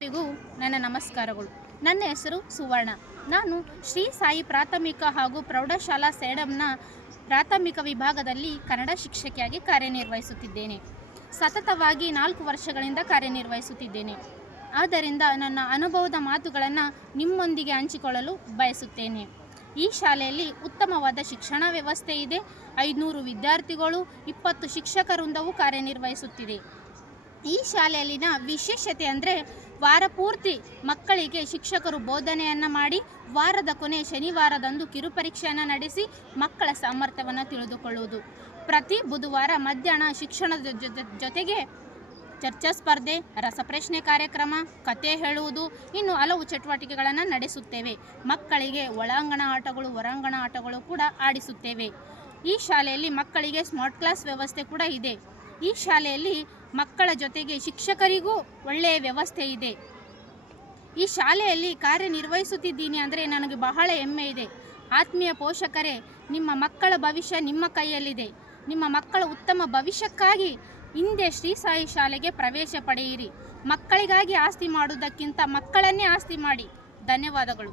ಎಲ್ಲರಿಗೂ ನನ್ನ ನಮಸ್ಕಾರಗಳು. ನನ್ನ ಹೆಸರು ಸುವರ್ಣ. ನಾನು ಶ್ರೀ ಸಾಯಿ ಪ್ರಾಥಮಿಕ ಹಾಗೂ ಪ್ರೌಢಶಾಲಾ ಸೇಡಂನ ಪ್ರಾಥಮಿಕ ವಿಭಾಗದಲ್ಲಿ ಕನ್ನಡ ಶಿಕ್ಷಕಿಯಾಗಿ ಕಾರ್ಯನಿರ್ವಹಿಸುತ್ತಿದ್ದೇನೆ. ಸತತವಾಗಿ 4 ವರ್ಷಗಳಿಂದ ಕಾರ್ಯನಿರ್ವಹಿಸುತ್ತಿದ್ದೇನೆ. ಆದ್ದರಿಂದ ನನ್ನ ಅನುಭವದ ಮಾತುಗಳನ್ನು ನಿಮ್ಮೊಂದಿಗೆ ಹಂಚಿಕೊಳ್ಳಲು ಬಯಸುತ್ತೇನೆ. ಈ ಶಾಲೆಯಲ್ಲಿ ಉತ್ತಮವಾದ ಶಿಕ್ಷಣ ವ್ಯವಸ್ಥೆ ಇದೆ. 500 ವಿದ್ಯಾರ್ಥಿಗಳು, 20 ಶಿಕ್ಷಕ ವೃಂದವು ಕಾರ್ಯನಿರ್ವಹಿಸುತ್ತಿದೆ. ಈ ಶಾಲೆಯಲ್ಲಿನ ವಿಶೇಷತೆ ಅಂದರೆ ವಾರ ಪೂರ್ತಿ ಮಕ್ಕಳಿಗೆ ಶಿಕ್ಷಕರು ಬೋಧನೆಯನ್ನು ಮಾಡಿ ವಾರದ ಕೊನೆ ಶನಿವಾರದಂದು ಕಿರುಪರೀಕ್ಷೆಯನ್ನು ನಡೆಸಿ ಮಕ್ಕಳ ಸಾಮರ್ಥ್ಯವನ್ನು ತಿಳಿದುಕೊಳ್ಳುವುದು. ಪ್ರತಿ ಬುಧವಾರ ಮಧ್ಯಾಹ್ನ ಶಿಕ್ಷಣದ ಜೊತೆಗೆ ಚರ್ಚಾ ಸ್ಪರ್ಧೆ, ರಸಪ್ರಶ್ನೆ ಕಾರ್ಯಕ್ರಮ, ಕತೆ ಹೇಳುವುದು, ಇನ್ನು ಹಲವು ಚಟುವಟಿಕೆಗಳನ್ನು ನಡೆಸುತ್ತೇವೆ. ಮಕ್ಕಳಿಗೆ ಒಳಾಂಗಣ ಆಟಗಳು, ಹೊರಾಂಗಣ ಆಟಗಳು ಕೂಡ ಆಡಿಸುತ್ತೇವೆ. ಈ ಶಾಲೆಯಲ್ಲಿ ಮಕ್ಕಳಿಗೆ ಸ್ಮಾರ್ಟ್ ಕ್ಲಾಸ್ ವ್ಯವಸ್ಥೆ ಕೂಡ ಇದೆ. ಈ ಶಾಲೆಯಲ್ಲಿ ಮಕ್ಕಳ ಜೊತೆಗೆ ಶಿಕ್ಷಕರಿಗೂ ಒಳ್ಳೆಯ ವ್ಯವಸ್ಥೆ ಇದೆ. ಈ ಶಾಲೆಯಲ್ಲಿ ಕಾರ್ಯನಿರ್ವಹಿಸುತ್ತಿದ್ದೀನಿ ಅಂದರೆ ನನಗೆ ಬಹಳ ಹೆಮ್ಮೆ ಇದೆ. ಆತ್ಮೀಯ ಪೋಷಕರೇ, ನಿಮ್ಮ ಮಕ್ಕಳ ಭವಿಷ್ಯ ನಿಮ್ಮ ಕೈಯಲ್ಲಿದೆ. ನಿಮ್ಮ ಮಕ್ಕಳ ಉತ್ತಮ ಭವಿಷ್ಯಕ್ಕಾಗಿ ಹಿಂದೆ ಶ್ರೀ ಸಾಯಿ ಶಾಲೆಗೆ ಪ್ರವೇಶ ಪಡೆಯಿರಿ. ಮಕ್ಕಳಿಗಾಗಿ ಆಸ್ತಿ ಮಾಡುವುದಕ್ಕಿಂತ ಮಕ್ಕಳನ್ನೇ ಆಸ್ತಿ ಮಾಡಿ. ಧನ್ಯವಾದಗಳು.